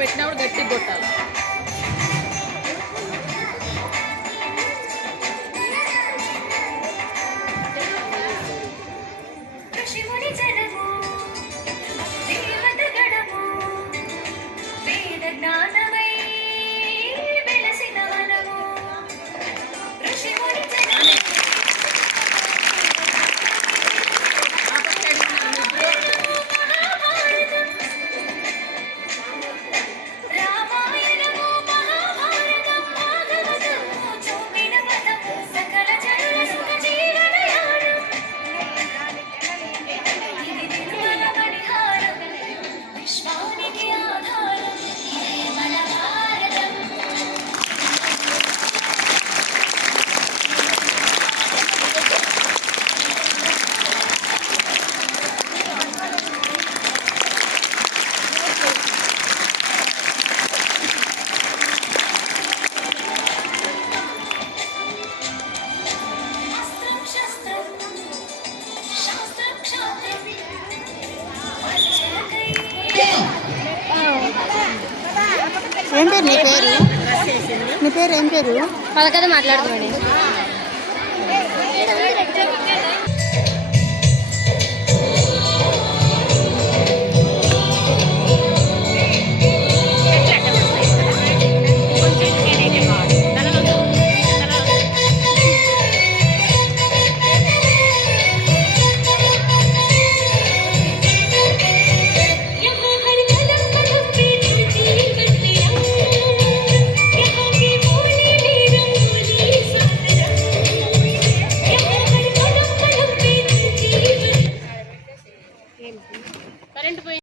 పెట్టినప్పుడు గట్టిగా కొట్టాలి. ఏం పేరు నీ పేరు? నీ పేరు ఏం పేరు? పలకదే మాట్లాడుతున్నాడు. కరెంట్ పోయి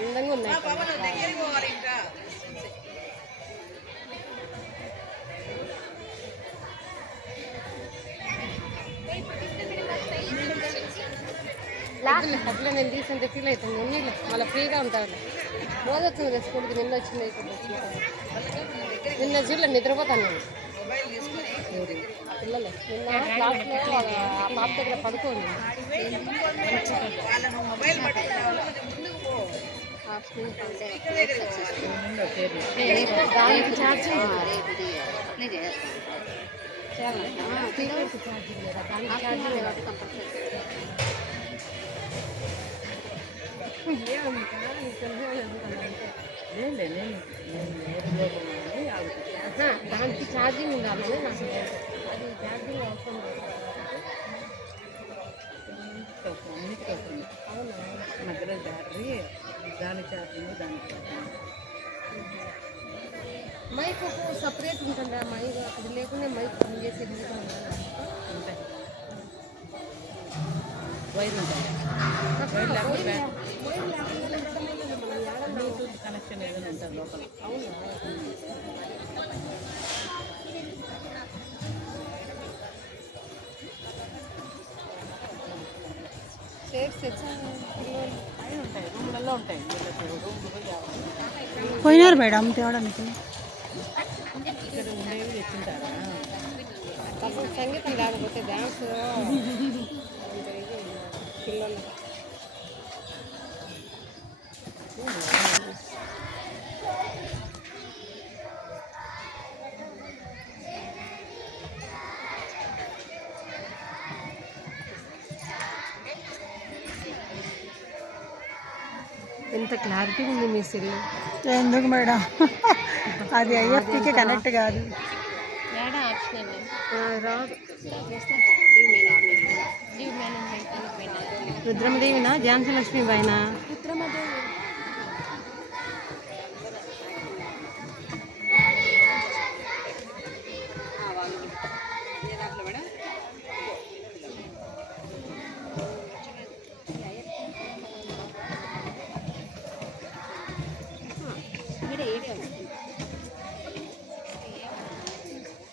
అందంగా ఉన్నాయి. అట్లా నేను తీసంత ఫీల్ అవుతుంది. ఉన్నీళ్ళు మళ్ళీ ఫ్రీగా ఉంటాను. రోజు వచ్చింది కదా స్కూల్కి. నిన్న వచ్చింది. నిన్న చూడలే నిద్రపోతాను నేను. పిల్లలు నిన్న క్లాస్లో ఆ పాప దగ్గర పడుకోండి. దానికి ఛార్జ్ దానికి ఛార్జింగ్ ఉండాలి. నాకు అది ఛార్జింగ్ అవసరం లేదు. అవునా మధ్యలో బ్యాటరీ దాని ఛార్జింగ్ దానికి మైక్ సపరేట్ ఉంటుంది. ఆ మైక్ అది లేకుండా మైక్ పని చేసేది ఉంటాయి. వైర్ ఉంటాయి. బ్లూటూత్ కనెక్షన్ ఏదైనా ఉంటుంది లోపల. అవునా పోయినారు మేడం తేవడానికి. సంగీతం కాకపోతే డాన్స్ పిల్లలు ఎంత క్లారిటీ ఉంది మీ సెల్. ఎందుకు మేడం? అది ఐఎఫ్టీకి కనెక్ట్ కాదు. రాదు. రుద్రమదేవినా ఝాన్సీ లక్ష్మీబాయినా?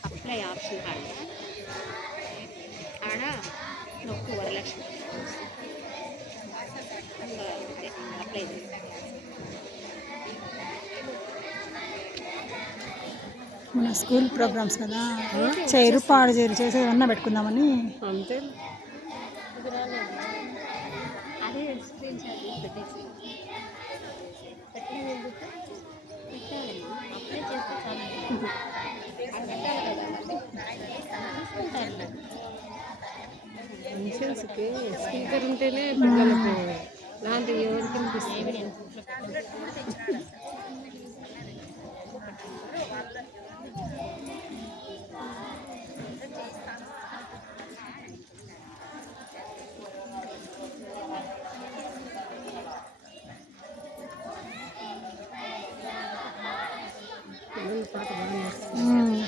అప్లై ఆప్షన్ ఆడ నొక్కు వరలక్ష్మి అప్లై మన స్కూల్ ప్రోగ్రామ్స్ కదా, చేరు పాడు చేరు చేసి ఏమన్నా పెట్టుకుందామని. అంతే. అదే స్క్రీన్ షాట్ పెట్టేసి ఎందుకు అప్పుడే చేస్తే చాలా అది పెట్టాలి కదా ఫంక్షన్స్కి స్పీకర్ ఉంటేనే పిల్లలకు లాంటి ఎవరికి వినిపిస్తుంది. పాట బాగా వస్తుంది.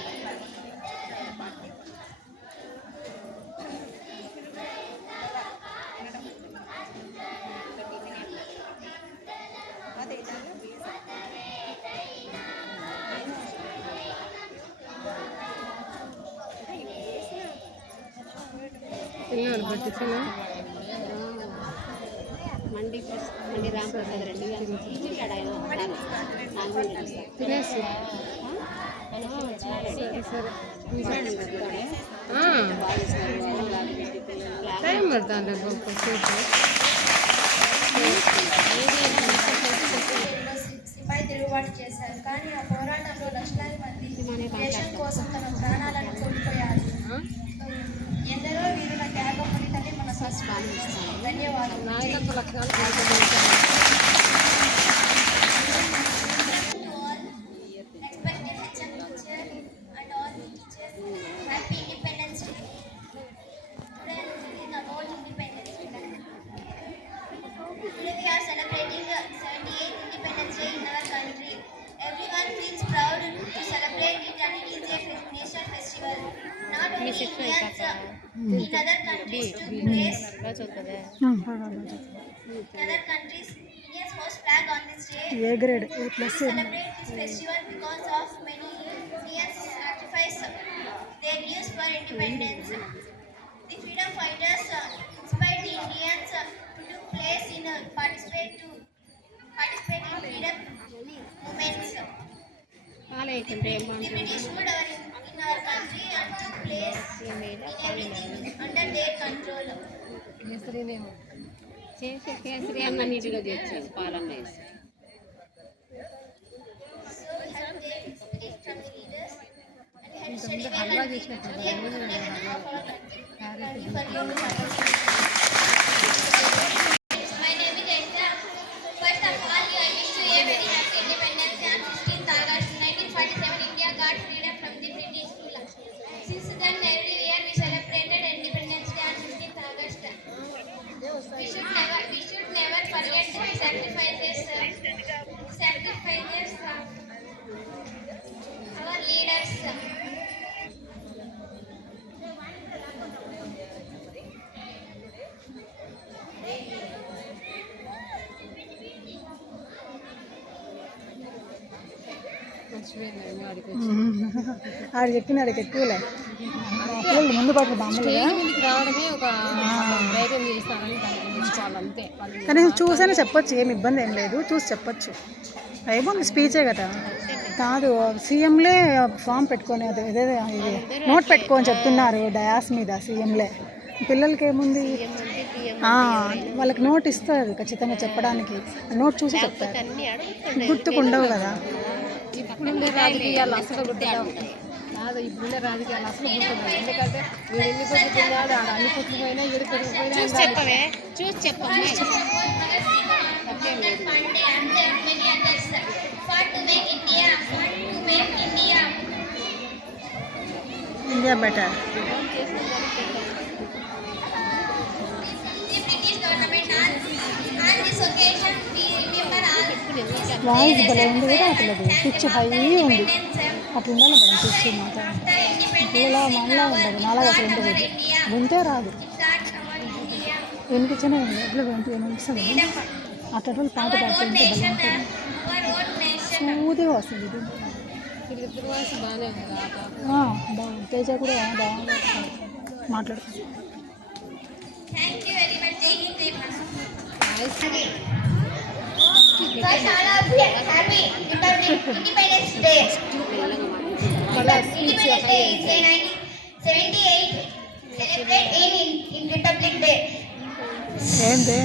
పిల్లలు పట్టించిన మండి రామప్రసాద్ రెడ్డి తినేసి టైం పడుతుంది కొద్దిసేపు. సిపాయి తిరుగుబాటు చేశారు, కానీ ఆ పోరాటంలో లక్షలాది మంది దేశం కోసం తమ ప్రాణాలను కోల్పోయారు. ఎందరో వీరుల త్యాగం ఫలితమే మన సంస్కృతి. ధన్యవాదాలు. నాయకత్వ లక్షణాలు Happy Independence Day. Today is about Independence Day. Today we are celebrating 78th Independence Day in our country. Everyone feels proud to celebrate it, and it is a national festival. Not only Indians, in other countries took place. In other countries, Indians host flag on this day. A grade, A+. Celebrate this festival because of many Indians sacrifice their lives for independence. The freedom fighters inspired the Indians to take place in participate in freedom movements. The British ruled in our country and took place in everything under their control. చేసి కేసరి అన్న నీటిగా తెచ్చాను పాలన్న వేసి. So we have to take spirit from the leaders and we have to study well and be able to take care of our country. Thank you for your participation. My name is Esther. First of all, I wish to a very happy Independence Day on 16th August 1947. India got freedom from the British rule. Since then, every year we celebrated Independence Day on 16th August. We should never forget the sacrifices of our leaders. మర్చిపోయింది వాడికి ఆడు చెప్పినాడు ఎక్కువలే పిల్లలు ముందు పాటలు మామూలుగా ముందుకు రావడమే ఒక ధైర్యం చేస్తారని దానికి నేర్చుకోవాలి అంతే. వాళ్ళు కనీసం చూసైనా చెప్పొచ్చు, ఏమి ఇబ్బంది ఏం లేదు, చూసి చెప్పొచ్చు. అయిపోయింది స్పీచే కదా. కాదు సీఎంలే ఫామ్ పెట్టుకొని అది ఇది నోట్ పెట్టుకొని చెప్తున్నారు డయాస్ మీద సీఎంలే. పిల్లలకి ఏముంది, వాళ్ళకి నోట్ ఇస్తారు ఖచ్చితంగా చెప్పడానికి, నోట్ చూసి చెప్తారు, గుర్తుకుండవు కదా. ఇప్పుడుండే రాజకీయాలు అసలు గుర్తుండవు కాదు, ఇప్పుడుండే రాజకీయాలు అసలు గుర్తుండవు. ఎందుకంటే వీడు ఎన్ని కొట్లు తిన్నాడు, ఆడ అన్ని కొట్లు పోయినా ఏడు కొట్లు పోయినా చూసి చెప్పవే ఇండియా బెటర్. వాయిస్ భలే ఉంది కదా అసలు, పిచ్ హై ఉంది, అట్లా ఉండాలి మేడం పిచ్ మాట. ఇలా మనలా ఉండదు, నాలాగా అసలు ఉండదు, వింటే రాదు, వినిపించనే ఎప్పుడు వినిపిస్తుంది. అట్లా వాళ్ళు పాట పాడుతుంటే భలే ఉంటుంది, స్మూత్గా వస్తుంది. వీళ్ళిద్దరు వాయిస్ బాగానే ఉంది. బాగుంది, తేజ కూడా బాగా మాట్లాడుతుంది. Thank you very much. Voice Happy Independence Day. Independence Day is a 1978 celebrate in Republic Day. ఏంటి